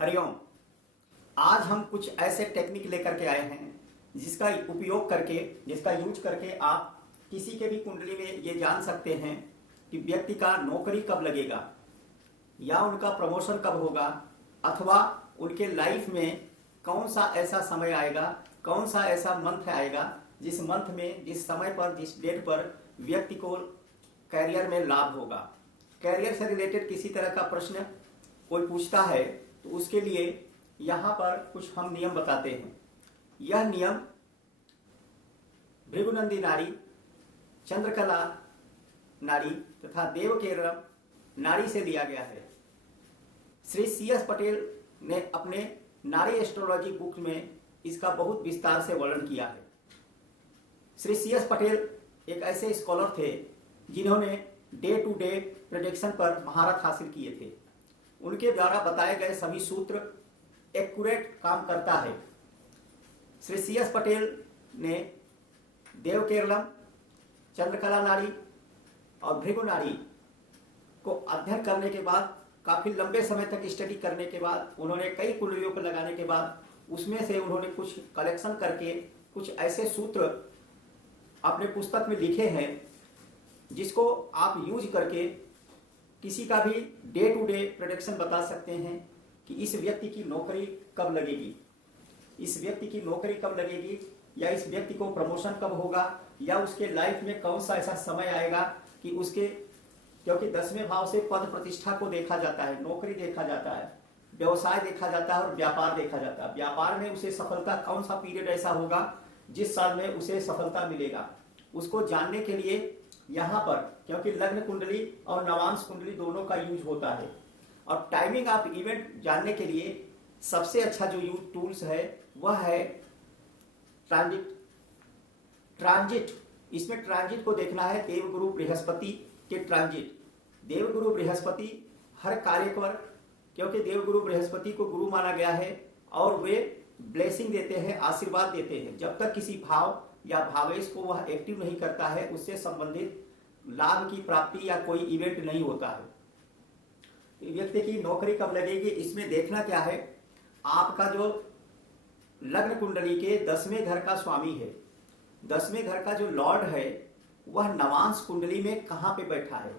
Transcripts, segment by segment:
हरिओम। आज हम कुछ ऐसे टेक्निक लेकर के आए हैं जिसका उपयोग करके, जिसका यूज करके आप किसी के भी कुंडली में ये जान सकते हैं कि व्यक्ति का नौकरी कब लगेगा या उनका प्रमोशन कब होगा, अथवा उनके लाइफ में कौन सा ऐसा समय आएगा, कौन सा ऐसा मंथ आएगा जिस मंथ में, जिस समय पर, जिस डेट पर व्यक्ति को कैरियर में लाभ होगा। कैरियर से रिलेटेड किसी तरह का प्रश्न कोई पूछता है तो उसके लिए यहाँ पर कुछ हम नियम बताते हैं। यह नियम भृगुनंदी नाड़ी, चंद्रकला नाड़ी तथा देवकेरम नाड़ी से लिया गया है। श्री CS पटेल ने अपने नाड़ी एस्ट्रोलॉजी बुक में इसका बहुत विस्तार से वर्णन किया है। श्री CS पटेल एक ऐसे स्कॉलर थे जिन्होंने डे टू डे प्रेडिक्शन पर महारत हासिल किए थे। उनके द्वारा बताए गए सभी सूत्र एक्यूरेट काम करता है। श्री CS पटेल ने देवकेरलम, चंद्रकला नाड़ी और भृगु नाड़ी को अध्ययन करने के बाद, काफी लंबे समय तक स्टडी करने के बाद, उन्होंने कई कुंडलियों को लगाने के बाद उसमें से उन्होंने कुछ कलेक्शन करके कुछ ऐसे सूत्र अपने पुस्तक में लिखे हैं जिसको आप यूज करके किसी का भी डे टू डे प्रेडिक्शन बता सकते हैं कि इस व्यक्ति की नौकरी कब लगेगी, इस व्यक्ति की नौकरी कब लगेगी, या इस व्यक्ति को प्रमोशन कब होगा, या उसके लाइफ में कौन सा ऐसा समय आएगा कि उसके, क्योंकि 10वें भाव से पद प्रतिष्ठा को देखा जाता है, नौकरी देखा जाता है, व्यवसाय देखा जाता है और व्यापार देखा जाता है। व्यापार में उसे सफलता, कौन सा पीरियड ऐसा होगा जिस साल में उसे सफलता मिलेगा, उसको जानने के लिए यहाँ पर, क्योंकि लग्न कुंडली और नवांश कुंडली दोनों का यूज होता है, और टाइमिंग ऑफ इवेंट जानने के लिए सबसे अच्छा जो यूज टूल्स है वह है ट्रांजिट। इसमें ट्रांजिट को देखना है देवगुरु बृहस्पति के ट्रांजिट। देवगुरु बृहस्पति हर कार्य पर, क्योंकि देवगुरु बृहस्पति को गुरु माना गया है और वे ब्लेसिंग देते हैं, आशीर्वाद देते हैं। जब तक किसी भाव या भावेश को वह एक्टिव नहीं करता है, उससे संबंधित लाभ की प्राप्ति या कोई इवेंट नहीं होता है। व्यक्ति की नौकरी कब लगेगी, इसमें देखना क्या है, आपका जो लग्न कुंडली के 10वें घर का स्वामी है, 10वें घर का जो लॉर्ड है वह नवांश कुंडली में कहाँ पे बैठा है,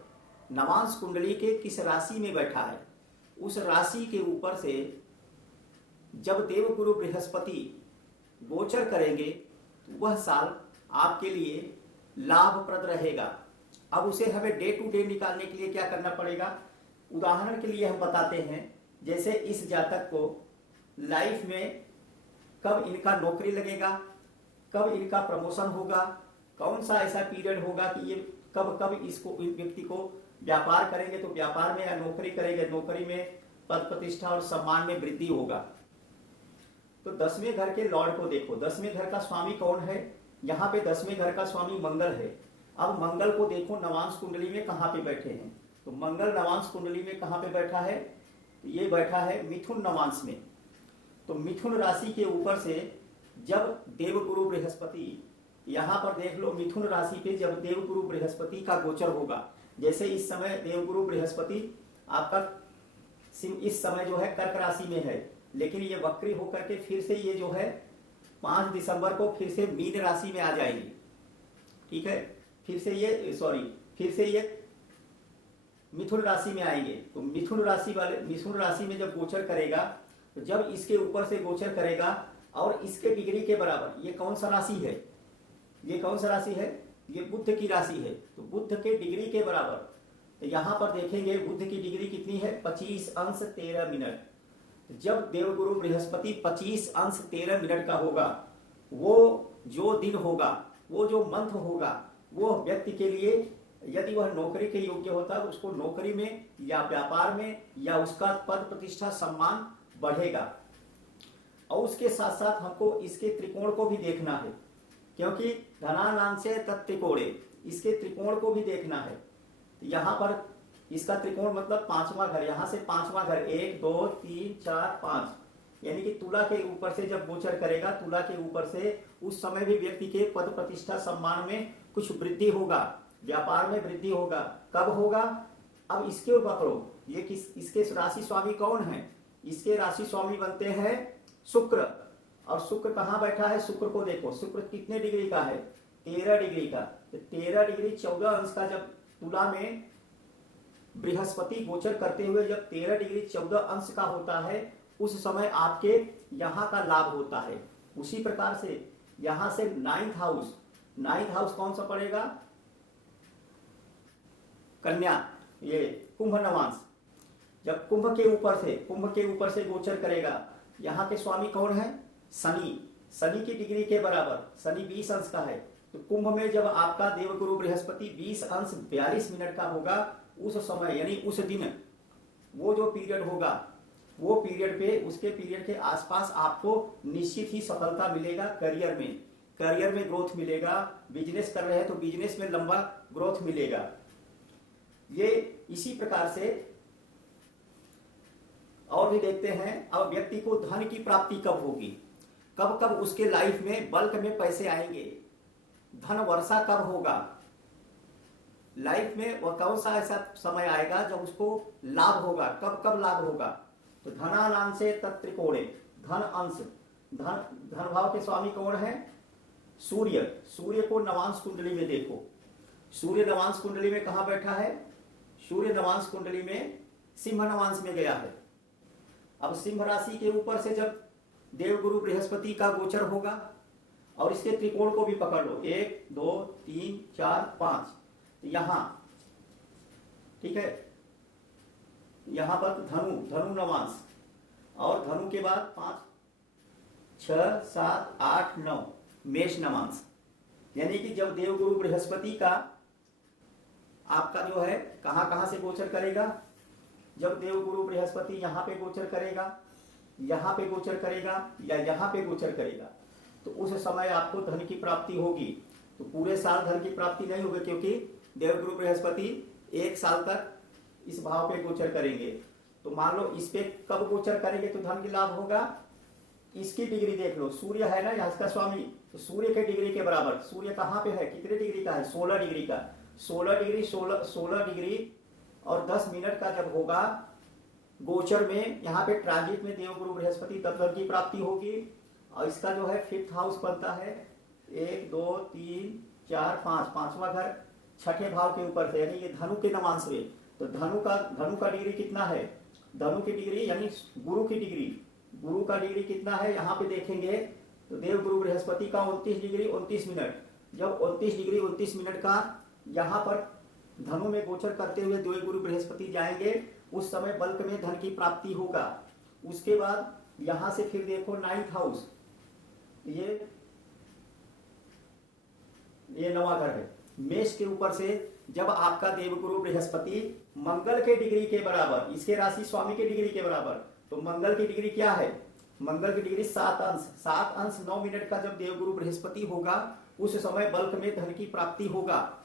नवांश कुंडली के किस राशि में बैठा है, उस राशि के ऊपर से जब देवगुरु बृहस्पति गोचर करेंगे तो वह साल आपके लिए लाभप्रद रहेगा। अब उसे हमें डे टू डे निकालने के लिए क्या करना पड़ेगा, उदाहरण के लिए हम बताते हैं, जैसे इस जातक को लाइफ में कब इनका नौकरी लगेगा, कब इनका प्रमोशन होगा, कौन सा ऐसा पीरियड होगा कि ये कब कब इसको, व्यक्ति को व्यापार करेंगे तो व्यापार में, या नौकरी करेंगे नौकरी में पद प्रतिष्ठा और सम्मान में वृद्धि होगा। तो 10वें घर के लॉर्ड को देखो, 10वें घर का स्वामी कौन है, यहाँ पे 10वें घर का स्वामी मंगल है। अब मंगल को देखो नवांश कुंडली में कहाँ पे बैठे हैं, तो मंगल नवांश कुंडली में कहाँ पे बैठा है, ये बैठा है मिथुन नवांश में। तो मिथुन राशि के ऊपर से जब देवगुरु बृहस्पति, यहाँ पर देख लो मिथुन राशि पे जब देवगुरु बृहस्पति का गोचर होगा, जैसे इस समय देवगुरु बृहस्पति आपका इस समय जो है कर्क राशि में है, लेकिन ये वक्री होकर के फिर से ये जो है 5 दिसंबर को फिर से मीन राशि में आ जाएगी। ठीक है, फिर से ये मिथुन राशि में आएंगे। तो मिथुन राशि में जब गोचर करेगा, तो जब इसके ऊपर से गोचर करेगा और इसके डिग्री के बराबर, ये कौन सा राशि है, ये कौन सा राशि है, ये बुध की राशि है। तो बुध के डिग्री के बराबर, तो यहाँ पर देखेंगे बुध की डिग्री कितनी है, 25°13'। जब देवगुरु बृहस्पति 25°13' का होगा, वो जो दिन होगा, वो जो मंथ होगा, वो व्यक्ति के लिए, यदि वह नौकरी के योग्य होता है, उसको नौकरी में या व्यापार में या उसका पद प्रतिष्ठा सम्मान बढ़ेगा। और उसके साथ साथ हमको इसके त्रिकोण को भी देखना है, क्योंकि धनानांशे तत्त्रिकोणे, इसके त्रिकोण को भी देखना है। यहाँ पर इसका त्रिकोण मतलब 5वां घर, यहाँ से 5वां घर, 1 2 3 4 5, यानी कि तुला के ऊपर से जब गोचर करेगा, तुला के ऊपर से, उस समय भी व्यक्ति के पद प्रतिष्ठा सम्मान में कुछ वृद्धि होगा, व्यापार में वृद्धि होगा। कब होगा, अब इसके पकड़ो, ये किस, इसके राशि स्वामी कौन है, इसके राशि स्वामी बनते हैं शुक्र। और शुक्र कहाँ बैठा है? शुक्र को देखो, शुक्र कितने डिग्री का है? 13 डिग्री का। तो 13 डिग्री 14 अंश का जब तुला में बृहस्पति गोचर करते हुए जब 13 डिग्री 14 अंश का होता है, उस समय आपके यहाँ का लाभ होता है। उसी प्रकार से यहां से 9th हाउस कौन सा पड़ेगा? कन्या, ये कुंभ नवांश। जब कुंभ के ऊपर से गोचर करेगा, यहाँ के स्वामी कौन है? शनि की डिग्री के बराबर, शनि 20 अंश का है। तो कुंभ में जब आपका देवगुरु बृहस्पति 20 अंश 42 मिनट का होगा, उस समय यानी उस दिन वो जो पीरियड होगा, वो पीरियड पे, उसके पीरियड के आसपास आपको निश्चित ही सफलता मिलेगा। करियर में ग्रोथ मिलेगा। बिजनेस कर रहे हैं तो बिजनेस में लंबा ग्रोथ मिलेगा। ये इसी प्रकार से और भी देखते हैं। अब व्यक्ति को धन की प्राप्ति कब होगी, कब उसके लाइफ में बल्क में पैसे आएंगे, धन वर्षा कब होगा, लाइफ में वह कौन सा ऐसा समय आएगा जब उसको लाभ होगा, कब लाभ होगा? तो धनानांशे तत्त्रिकोणे, धन अंश, धन भाव के स्वामी कौन है? सूर्य को नवांश कुंडली में देखो। सूर्य नवांश कुंडली में कहां बैठा है? सूर्य नवांश कुंडली में सिंह नवांश में गया है। अब सिंह राशि के ऊपर से जब देवगुरु बृहस्पति का गोचर होगा, और इसके त्रिकोण को भी पकड़ लो, 1 2 3 4 5, यहां ठीक है, यहां पर धनु नवांश, और धनु के बाद 5 6 7 8 9 मेष नवांश। यानी कि जब देवगुरु बृहस्पति का आपका जो है कहां से गोचर करेगा? जब देवगुरु बृहस्पति यहां पे गोचर करेगा, यहां पे गोचर करेगा, या यहां पे गोचर करेगा, तो उस समय आपको धन की प्राप्ति होगी। तो पूरे साल धन की प्राप्ति नहीं होगी, क्योंकि देवगुरु बृहस्पति 1 साल तक इस भाव पे गोचर करेंगे। तो मान लो इस पे कब गोचर करेंगे तो धन की लाभ होगा? इसकी डिग्री देख लो, सूर्य है ना यहाँ इसका स्वामी, तो सूर्य के डिग्री के बराबर। सूर्य कहाँ पे है, कितने डिग्री का है? 16 डिग्री का। 16 डिग्री और 10 मिनट का जब होगा गोचर में, यहाँ पे ट्रांजिट में देवगुरु बृहस्पति, तब धन की प्राप्ति होगी। और इसका जो है 5th हाउस बनता है, 1 2 3 4 5, 5वां घर 6ठे भाव के ऊपर से, यानी ये धनु के नवांश में। तो धनु का डिग्री कितना है? धनु की डिग्री यानी गुरु का डिग्री कितना है यहाँ पे देखेंगे तो देवगुरु बृहस्पति का 29 डिग्री 29 मिनट। जब 29 डिग्री 29 मिनट का यहाँ पर धनु में गोचर करते हुए देवगुरु बृहस्पति जाएंगे, उस समय बल्क में धन की प्राप्ति होगा। उसके बाद यहां से फिर देखो 9th हाउस, ये 9वां घर है। मेष के ऊपर से जब आपका देवगुरु बृहस्पति मंगल के डिग्री के बराबर, इसके राशि स्वामी के डिग्री के बराबर, तो मंगल की डिग्री क्या है? मंगल की डिग्री 7 अंश 9 मिनट का जब देवगुरु बृहस्पति होगा, उस समय बल्क में धन की प्राप्ति होगा।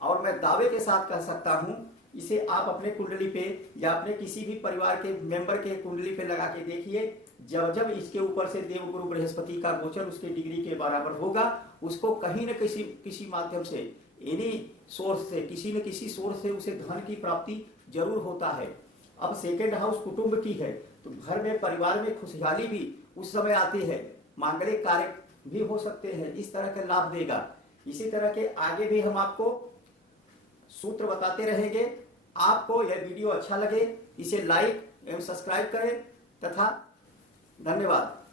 और मैं दावे के साथ कह सकता हूं, इसे आप अपने कुंडली पे या अपने किसी भी परिवार के मेंबर के कुंडली पे लगा के देखिए। जब इसके ऊपर से देवगुरु बृहस्पति का गोचर उसके डिग्री के बराबर होगा, उसको कहीं न किसी माध्यम से, एनी सोर्स से, किसी न किसी सोर्स से उसे धन की प्राप्ति जरूर होता है। अब 2nd हाउस कुटुंब की है, तो घर में परिवार में खुशहाली भी उस समय आती है, मांगलिक कार्य भी हो सकते हैं, इस तरह का लाभ देगा। इसी तरह के आगे भी हम आपको सूत्र बताते रहेंगे। आपको यह वीडियो अच्छा लगे, इसे लाइक एवं सब्सक्राइब करें तथा धन्यवाद।